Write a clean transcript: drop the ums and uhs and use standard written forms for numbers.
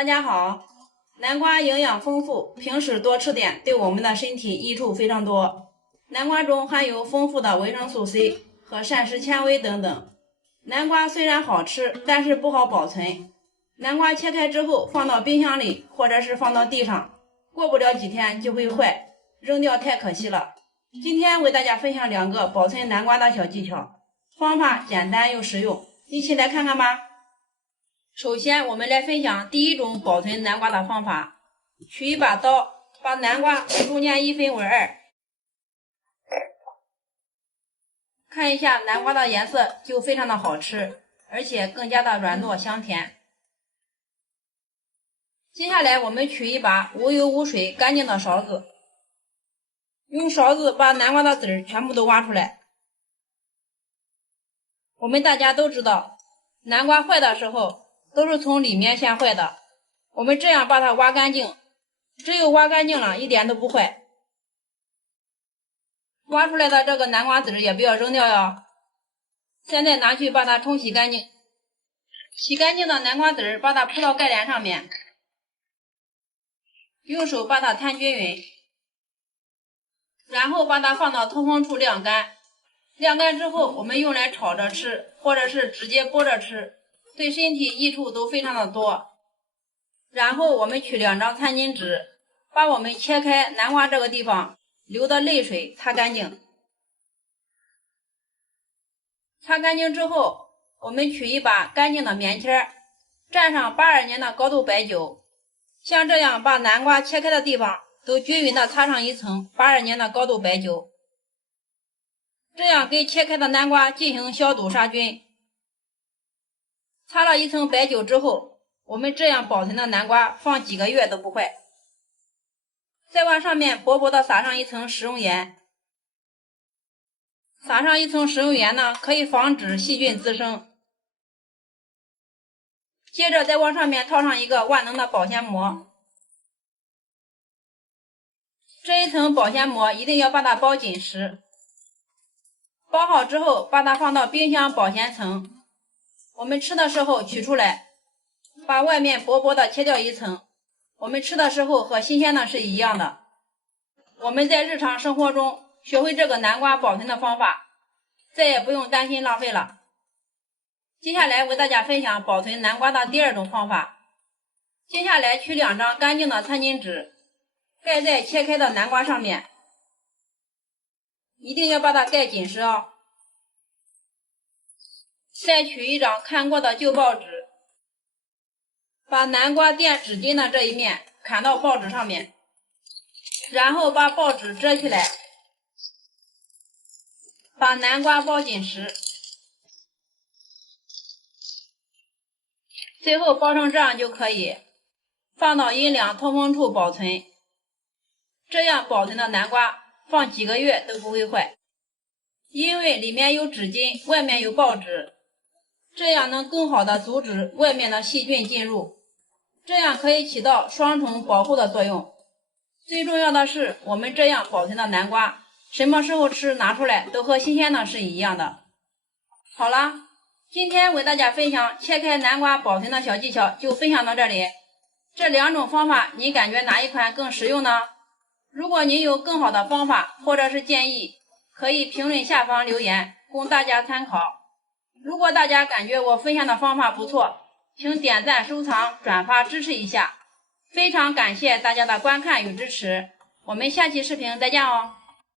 大家好，南瓜营养丰富，平时多吃点，对我们的身体益处非常多。南瓜中含有丰富的维生素 C 和膳食纤维等等。南瓜虽然好吃，但是不好保存。南瓜切开之后放到冰箱里，或者是放到地上，过不了几天就会坏，扔掉太可惜了。今天为大家分享2个保存南瓜的小技巧，方法简单又实用，一起来看看吧。首先，我们来分享第一种保存南瓜的方法。取一把刀，把南瓜中间一分为2，看一下南瓜的颜色就非常的好吃，而且更加的软糯香甜。接下来我们取一把无油无水干净的勺子，用勺子把南瓜的籽儿全部都挖出来。我们大家都知道，南瓜坏的时候都是从里面先坏的，我们这样把它挖干净，只有挖干净了一点都不坏。挖出来的这个南瓜籽也不要扔掉哟，现在拿去把它冲洗干净。洗干净的南瓜籽把它铺到盖帘上面，用手把它摊均匀，然后把它放到通风处晾干。晾干之后，我们用来炒着吃，或者是直接剥着吃，对身体益处都非常的多。然后我们取2张餐巾纸，把我们切开南瓜这个地方流的泪水擦干净。擦干净之后，我们取一把干净的棉签，蘸上82年的高度白酒，像这样把南瓜切开的地方都均匀的擦上一层82年的高度白酒，这样给切开的南瓜进行消毒杀菌。擦了一层白酒之后，我们这样保存的南瓜放几个月都不坏。再往上面薄薄的撒上一层食用盐，撒上一层食用盐呢，可以防止细菌滋生。接着再往上面套上一个万能的保鲜膜，这一层保鲜膜一定要把它包紧实。包好之后，把它放到冰箱保鲜层。我们吃的时候取出来，把外面薄薄的切掉一层，我们吃的时候和新鲜的是一样的。我们在日常生活中学会这个南瓜保存的方法，再也不用担心浪费了。接下来为大家分享保存南瓜的第2种方法。接下来取2张干净的餐巾纸，盖在切开的南瓜上面，一定要把它盖紧实哦。再取一张看过的旧报纸，把南瓜垫纸巾的这一面砍到报纸上面，然后把报纸折起来，把南瓜包紧实，最后包成这样就可以，放到阴凉通风处保存。这样保存的南瓜放几个月都不会坏，因为里面有纸巾，外面有报纸，这样能更好的阻止外面的细菌进入，这样可以起到双重保护的作用。最重要的是，我们这样保存的南瓜什么时候吃拿出来都和新鲜的是一样的。好了，今天为大家分享切开南瓜保存的小技巧就分享到这里。这2种方法你感觉哪一款更实用呢？如果您有更好的方法或者是建议，可以评论下方留言供大家参考。如果大家感觉我分享的方法不错，请点赞、收藏、转发支持一下。非常感谢大家的观看与支持，我们下期视频再见哦。